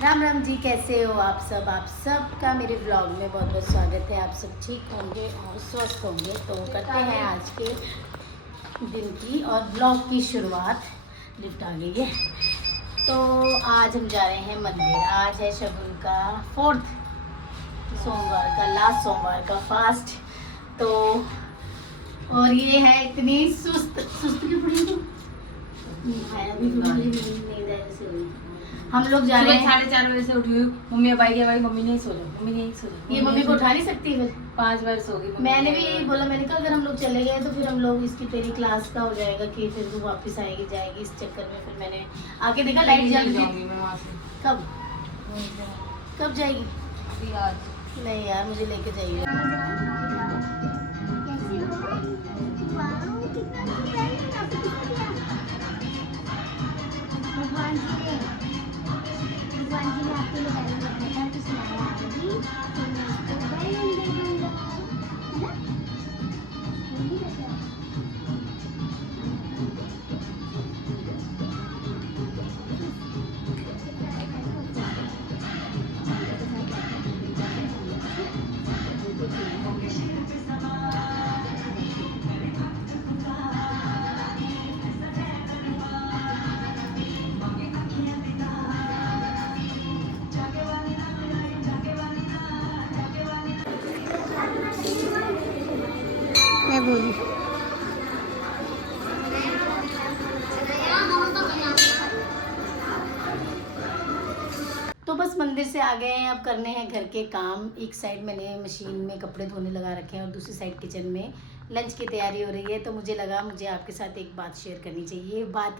राम राम जी, कैसे हो आप सब? आप सबका मेरे ब्लॉग में बहुत बहुत स्वागत है। आप सब ठीक होंगे और स्वस्थ होंगे। तो करते हैं आज के दिन की और ब्लॉग की शुरुआत। लिफ्ट आ गई है। तो आज हम जा रहे हैं मंदिर। आज है शगुन का 4th सोमवार का, लास्ट सोमवार का फास्ट। तो और ये है इतनी सुस्त सुस्त क्यों पड़ी तू? अभी नींद ऐसे हुई। हम लोग जा रहे हैं 4:30 बजे से उठी हुई। मम्मी अब आएगी, मम्मी नहीं सो रही, मम्मी नहीं सो रही। ये मम्मी को उठा नहीं सकती फिर। 5 बार सो गई। मैंने भी यही बोला, मैंने कहा अगर हम लोग चले गए तो फिर हम लोग इसकी तेरी क्लास का हो जाएगा कि फिर वो वापस आएगी जाएगी। इस चक्कर में फिर मैंने आके देखा लाइट जल गई। मैं वहाँ से कब कब जाएगी? अभी आज नहीं यार, मुझे लेके जाइए। भगवान जी ने आपके लिए बैलून रखा था तो सुनाया आएगी तो मैं उसको बैलून दे दूंगा, है ना? नहीं रखा मैं बोली तो बस मंदिर से आ गए हैं। अब करने हैं घर के काम। एक साइड मैंने मशीन में कपड़े धोने लगा रखे हैं और दूसरी साइड किचन में लंच की तैयारी हो रही है। तो मुझे लगा मुझे आपके साथ एक बात शेयर करनी चाहिए। बात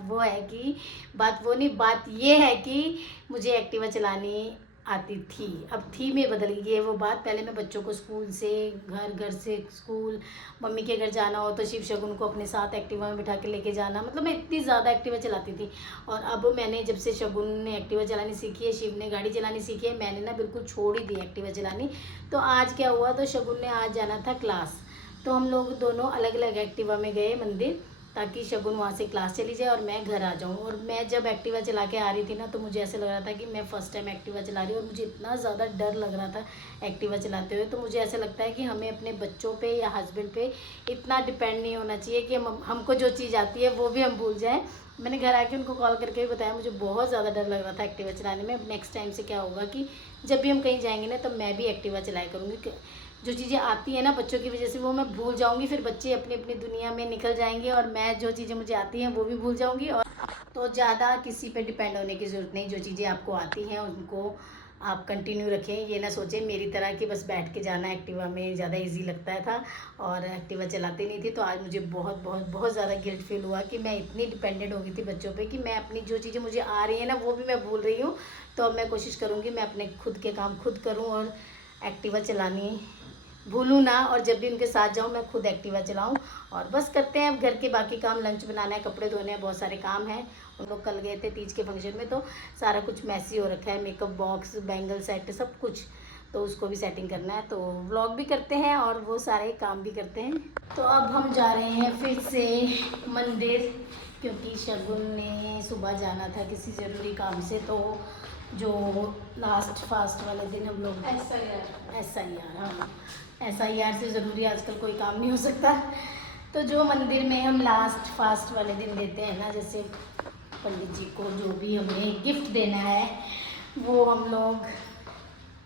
वो नहीं, बात ये है कि मुझे एक्टिवा चलानी आती थी, अब थी में बदल गई है वो बात। पहले मैं बच्चों को स्कूल से घर, घर से स्कूल, मम्मी के घर जाना हो तो शिव शगुन को अपने साथ एक्टिवा में बिठा के लेके जाना, मतलब मैं इतनी ज़्यादा एक्टिवा चलाती थी। और अब मैंने जब से शगुन ने एक्टिवा चलानी सीखी है, शिव ने गाड़ी चलानी सीखी है, मैंने ना बिल्कुल छोड़ ही दी एक्टिवा चलानी। तो आज क्या हुआ, तो शगुन ने आज जाना था क्लास, तो हम लोग दोनों अलग अलग एक्टिवा में गए मंदिर, ताकि शगुन वहाँ से क्लास चली जाए और मैं घर आ जाऊँ। और मैं जब एक्टिवा चला के आ रही थी ना, तो मुझे ऐसे लग रहा था कि मैं फ़र्स्ट टाइम एक्टिवा चला रही हूँ और मुझे इतना ज़्यादा डर लग रहा था एक्टिवा चलाते हुए। तो मुझे ऐसा लगता है कि हमें अपने बच्चों पे या हस्बैंड पे इतना डिपेंड नहीं होना चाहिए कि हमको जो चीज़ आती है वो भी हम भूल जाएँ। मैंने घर आके उनको कॉल करके भी बताया, मुझे बहुत ज़्यादा डर लग रहा था एक्टिवा चलाने में। नेक्स्ट टाइम से क्या होगा कि जब भी हम कहीं जाएंगे ना, तब मैं भी एक्टिवा चलाया करूँगी। जो चीज़ें आती हैं ना बच्चों की वजह से, वो मैं भूल जाऊंगी, फिर बच्चे अपनी अपनी दुनिया में निकल जाएंगे और मैं जो चीज़ें मुझे आती हैं वो भी भूल जाऊंगी। और तो ज़्यादा किसी पे डिपेंड होने की ज़रूरत नहीं। जो चीज़ें आपको आती हैं उनको आप कंटिन्यू रखें। ये ना सोचें मेरी तरह कि बस बैठ के जाना एक्टिवा में ज़्यादा इजी लगता था और एक्टिवा चलाती नहीं थी। तो आज मुझे बहुत बहुत बहुत ज़्यादा गिल्ट फील हुआ कि मैं इतनी डिपेंडेंट हो गई थी बच्चों पे कि मैं अपनी जो चीज़ें मुझे आ रही हैं ना वो भी मैं भूल रही हूँ। तो अब मैं कोशिश करूँगी मैं अपने खुद के काम खुद करूँ और एक्टिवा चलानी भूलूँ ना, और जब भी उनके साथ जाऊँ मैं खुद एक्टिवा चलाऊँ। और बस करते हैं अब घर के बाकी काम। लंच बनाना है, कपड़े धोने हैं, बहुत सारे काम हैं। उन लोग कल गए थे तीज के फंक्शन में, तो सारा कुछ मैसी हो रखा है, मेकअप बॉक्स, बैंगल सेट, सब कुछ। तो उसको भी सेटिंग करना है। तो व्लॉग भी करते हैं और वो सारे काम भी करते हैं। तो अब हम जा रहे हैं फिर से मंदिर, क्योंकि शगुन ने सुबह जाना था किसी ज़रूरी काम से। तो जो लास्ट फास्ट वाले दिन हम लोग SIR, हाँ SIR से ज़रूरी आजकल कोई काम नहीं हो सकता। तो जो मंदिर में हम लास्ट फास्ट वाले दिन देते हैं ना, जैसे पंडित जी को जो भी हमें गिफ्ट देना है वो हम लोग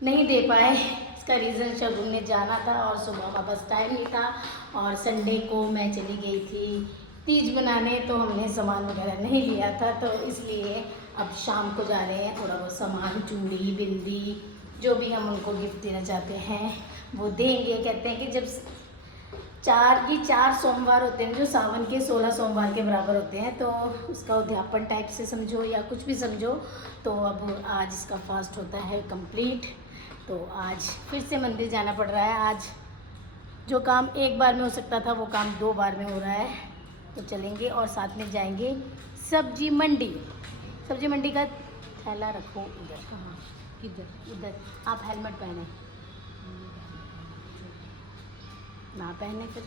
नहीं दे पाए। इसका रीज़न शगुन ने जाना था और सुबह का बस टाइम नहीं था, और संडे को मैं चली गई थी तीज बनाने, तो हमने सामान वगैरह नहीं लिया था। तो इसलिए अब शाम को जा रहे हैं, थोड़ा बहुत सामान, चूड़ी, बिंदी, जो भी हम उनको गिफ्ट देना चाहते हैं वो देंगे। कहते हैं कि जब 4 सोमवार होते हैं जो सावन के 16 सोमवार के बराबर होते हैं, तो उसका उद्यापन टाइप से समझो या कुछ भी समझो। तो अब आज इसका फास्ट होता है कंप्लीट। तो आज फिर से मंदिर जाना पड़ रहा है। आज जो काम एक बार में हो सकता था वो काम 2 बार में हो रहा है। तो चलेंगे और साथ में जाएंगे सब्जी मंडी। सब्जी मंडी का थैला रखो इधर, हाँ किधर? उधर। आप हेलमेट पहने ना पहने, फिर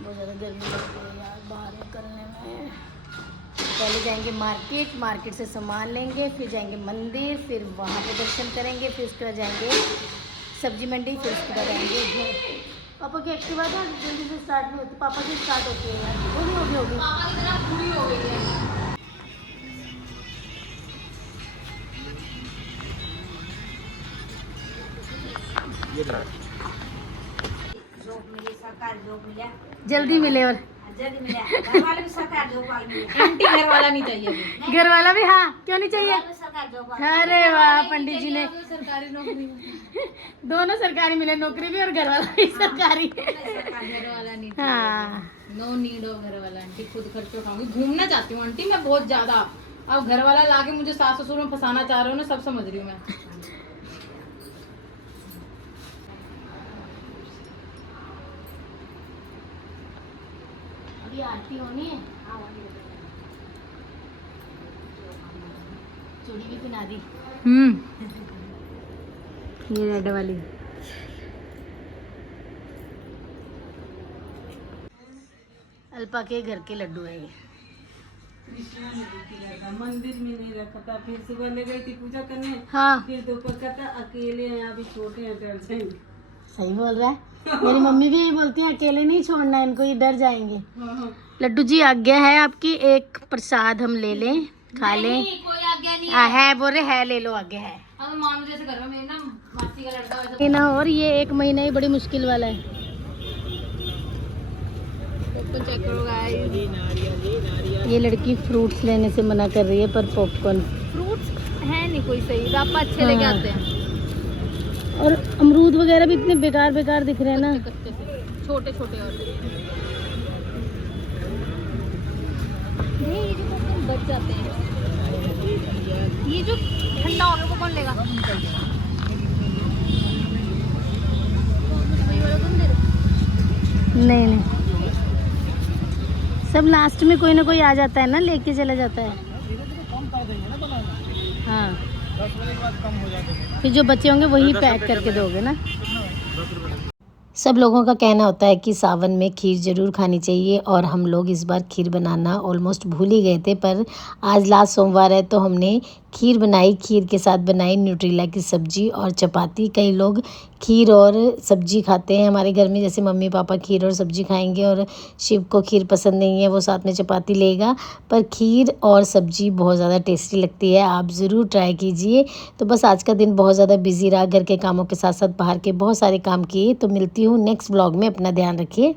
बहुत ज़्यादा गर्मी लगती है यार बाहर निकलने में। पहले जाएंगे मार्केट, मार्केट से सामान लेंगे, फिर जाएंगे मंदिर, फिर वहाँ पे दर्शन करेंगे, फिर उसके बाद जाएंगे सब्जी मंडी, फिर उसके बाद आएंगे घर। पापा की एक्टिवा था जल्दी से स्टार्ट नहीं होती, पापा की स्टार्ट होती है यार, होगी। पापा की तरह पूरी हो गई है। जल्दी मिले और आंटी घर वाला नहीं चाहिए अभी। घर वाला भी, हाँ क्यों नहीं चाहिए। अरे वाह, पंडित जी ने सरकारी नौकरी दोनों सरकारी मिले, नौकरी भी और घर वाला भी सरकारी। घर वाला नहीं हाँ नो नीड ऑफ घर वाला। आंटी खुद खर्च उठाऊंगी, घूमना चाहती हूँ आंटी मैं बहुत ज्यादा। अब घर वाला लाके मुझे सास ससुर में फंसाना चाह रहे हो ना, सब समझ रही हूँ मैं। अभी आरती होनी है, चूड़ी भी पहना दी। ये रेड वाली अल्पा के घर के लड्डू है ये। मंदिर में नहीं रखा था, फिर सुबह ले गई थी पूजा करने, हाँ फिर दोपहर का था अकेले हैं, अभी छोटे हैं तो ऐसे ही। सही बोल रहा है, मेरी मम्मी भी यही बोलती है अकेले नहीं छोड़ना इनको, ये डर जाएंगे। लड्डू जी आज्ञा है आपकी, एक प्रसाद हम ले लें, खा लें। कोई आज्ञा नहीं है बोल रहे है, ले लो आज्ञा है। अब मानो जैसे घर में मेरी ना मासी का लड़का वैसा ना, और ये 1 महीना ही बड़ी मुश्किल वाला है। चेक करो गाइस। ये लड़की फ्रूट्स लेने से मना कर रही है, पर पॉपकॉर्न फ्रूट्स है नहीं कोई सही, पापा अच्छे लेके हाँ। आते हैं। और अमरूद वगैरह भी इतने बेकार बेकार दिख रहे हैं ना। कच्चे से छोटे छोटे और ये जो पॉपकॉर्न बच जाते हैं, ये जो ठंडा हो गया वो कौन लेगा? नहीं नहीं, सब लास्ट में कोई ना कोई आ जाता है ना, लेके चला जाता है। हाँ, फिर जो बच्चे होंगे वही पैक करके दोगे ना। सब लोगों का कहना होता है कि सावन में खीर ज़रूर खानी चाहिए, और हम लोग इस बार खीर बनाना ऑलमोस्ट भूल ही गए थे, पर आज लास्ट सोमवार है तो हमने खीर बनाई। खीर के साथ बनाई न्यूट्रीला की सब्ज़ी और चपाती। कई लोग खीर और सब्ज़ी खाते हैं हमारे घर में, जैसे मम्मी पापा खीर और सब्ज़ी खाएंगे, और शिव को खीर पसंद नहीं है, वो साथ में चपाती लेगा। पर खीर और सब्ज़ी बहुत ज़्यादा टेस्टी लगती है, आप ज़रूर ट्राई कीजिए। तो बस आज का दिन बहुत ज़्यादा बिजी रहा, घर के कामों के साथ साथ बाहर के बहुत सारे काम किए। तो मिलती हूँ नेक्स्ट व्लॉग में, अपना ध्यान रखिए।